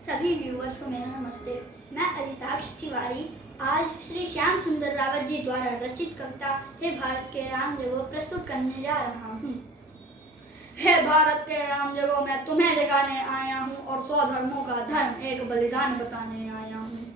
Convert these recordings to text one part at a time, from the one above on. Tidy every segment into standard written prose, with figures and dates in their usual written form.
सभी व्यूवर्स को मेरा नमस्ते। मैं अरिताक्ष तिवारी आज श्री श्याम सुंदर रावत जी द्वारा रचित कविता हे भारत के राम जगो प्रस्तुत करने जा रहा हूँ। हे भारत के राम जगो मैं तुम्हें जगाने आया हूँ और 100 धर्मों का धर्म एक बलिदान बताने आया हूँ।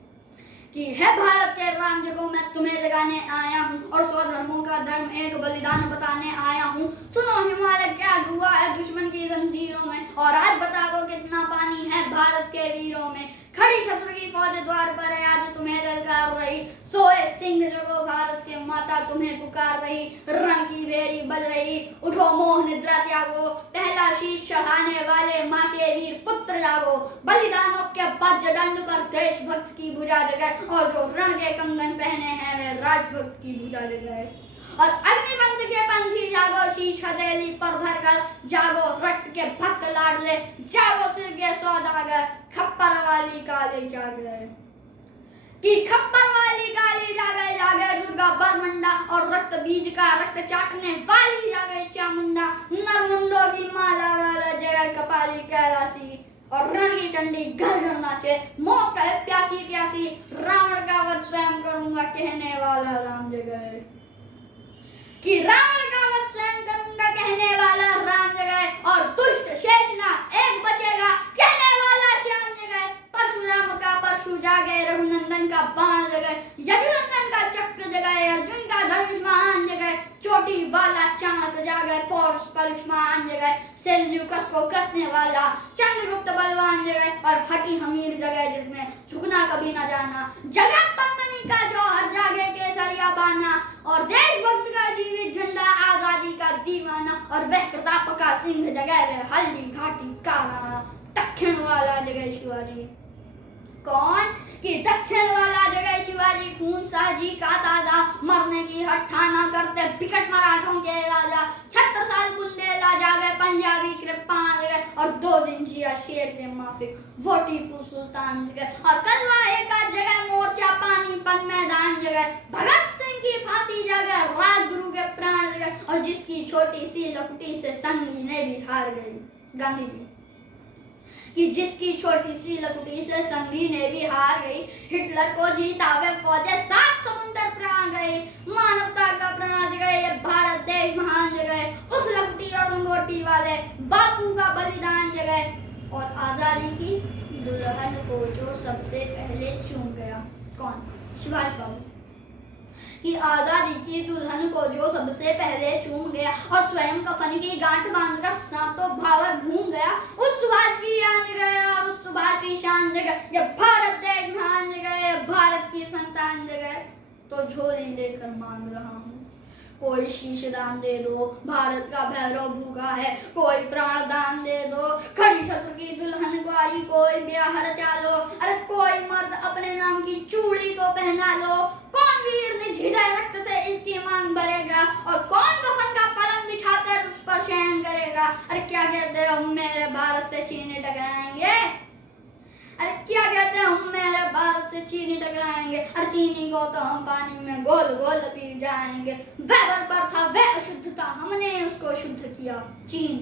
कि हे भारत के राम जगो मैं तुम्हें जगाने आया हूँ और 100 धर्मों का धर्म एक बलिदान बताने आया हूँ। सुनो हिमालय क्या हुआ है दुश्मन की जंजीरों में, और आज बता दो कितना पानी है भारत के वीरों में। खड़ी शत्रु की फौज द्वार पर है आज तुम्हें ललकार रही, सोए सिंह जगो भारत के माता तुम्हें पुकार रही। रण की भेरी बज रही उठो मोह निद्रा त्यागो, पहला शीश चढ़ाने वाले माँ के वीर पुत्र जागो। बलिदानों के वज्रदंड पर देशभक्त की भुजा जगाए, और जो रण के कंगन पहने हैं वे राजभक्त की भुजा जगाए। और अग्निपंथ के पंथी जागो शीश हथेली पर धरकर, जागो रक्त के भक्त लाडले जागो सिर के सौदागर। खप्पर वाली काली जागे कि खप्पर वाली काली जागे, जागे दुर्गा बरमुंडा और रक्त बीज का रक्त चाटने वाली जागे चामुंडा। नरमुंडों की माला वाला जगह कपाली कैलासी, और रण की चंडी घर घर नाचे मौत है प्यासी प्यासी। रावण का वध स्वयं करूंगा कहने वाला राम जगह, कि रावण का वध स्वयं करूंगा कहने वाला राम जगह। और दुष्ट शेषनाग एक बचेगा कहने वाला श्याम जगह। परशुराम का परशु जागे रघुनंदन का बाण जगह, यदुनंदन का चक्र जगह अर्जुन का धनुष महान जगह। चोटी वाला चाणक जागे पौरुष परुष्मान जगह, सेल्यूकस को कसने वाला चंद्रगुप्त बलवान जगह। और हटी हमीर जगह जिसने झुकना कभी न जाना, जगह पद्मनी का जौहर जागे केसरिया बाना। और देशभक्त का जीवित झंडा आजादी का दीवाना, और वह प्रताप का सिंह जगह वे हल्दी घाटी का राणा। दक्षिण वाला जगह शिवाजी कौन, कि दक्षिण वाला जगह शिवाजी खून शाहजी का ताजा, मरने की हठाना करते बिकट मराठों के राजा। 76 बुंदेला जागे पंजाबी कृपाण जगह, और 2 दिन जिया शेर के माफिक वो टीपू सुल्तान जगह। और कलवाए का जगह मोर्चा पानीपत मैदान जगह, भगत सिंह की फांसी जगह राजगुरु के प्राण जगह। और जिसकी छोटी सी लपटी से संगी ने भी हार गई गांधी जी, कि जिसकी छोटी सी लपटी से संगी ने भी हार गई। हिटलर को जीता वे फौजे 7 समुंदर प्राण गए, मानवता का प्राण गए ये भारत देश महान जगह। उस लपटी और लंगोटी वाले बापू का बलिदान जगह। और आजादी की दुल्हन को जो सबसे पहले चूम गया कौन, सुभाष बाबू, कि आजादी की दुल्हन को जो सबसे पहले चूम गया। और स्वयं कफन की गांठ बांधकर सांप तो भावर घूम गया। उस सुभाष की याद गया, उस सुभाष की शान जगह, ये भारत देश महान जगह, ये भारत की संतान जगह। तो झोली लेकर मांग रहा हूँ कोई शीश दान दे दो, भारत का भैरव भूखा है कोई प्राण दान दे दो। खड़ी शत्रु की दुल्हन कुंवारी कोई ब्याह रचा लो, अरे कोई मर्द अपने नाम की चूड़ी तो पहना लो। कौन वीर निज हृदय रक्त से इसकी मांग भरेगा, और कौन कफन का पलंग बिछाकर उस पर शयन करेगा। अरे क्या कहते हो मेरे भारत से चीनी टकराएंगे, अरे क्या कहते हैं हम मेरे भारत से चीनी टकराएंगे। अरे चीनी को तो हम पानी में गोल गोल पी जाएंगे। वह बर्बर था वह अशुद्ध था हमने उसको शुद्ध किया चीन,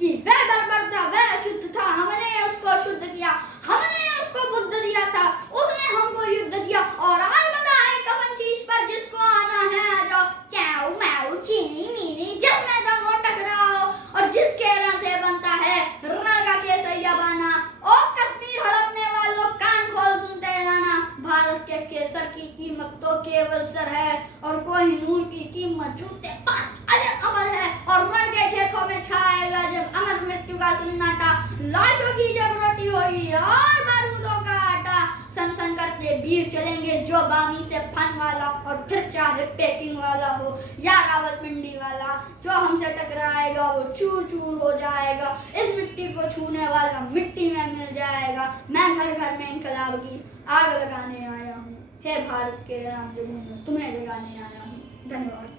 कि वह बर्बर था वह अशुद्ध था हमने उसको शुद्ध किया। हमने उसको बुद्ध दिया था उसने हमको युद्ध दिया। और आज बताए कफन शीश पर जिसको आना है आ जाओ, चाऊ मैऊ चीनी मीनी जब मैं दम हो टकराओ। और जिसके रण से बनता है रण का केसरिया बाना, ओ कश्मीर हड़पने वालों कान खोल सुनते रहना। भारत के केसर की कीमत तो केवल सर है, और कोहिनूर की कीमत जूते पांच अजर अमर है। और रण के खेतों में छाएगा जब अमर मृत्यु का सन्नाटा, लाशों की जब रोटी होगी और बारूदों का आटा। सन सन करते वीर चलेंगे जो बामी से फन वाला, और फिर चाहे पेकिंग वाला हो या रावलपिंडी वाला। जो हमसे टकराएगा वो चूर चूर हो जाएगा, इस मिट्टी को छूने वाला मिट्टी में मिल जाएगा। मैं घर घर में इनकलाब की आग लगाने आया हूँ, हे भारत के राम जगो मैं तुम्हें जगाने आया हूँ। धन्यवाद।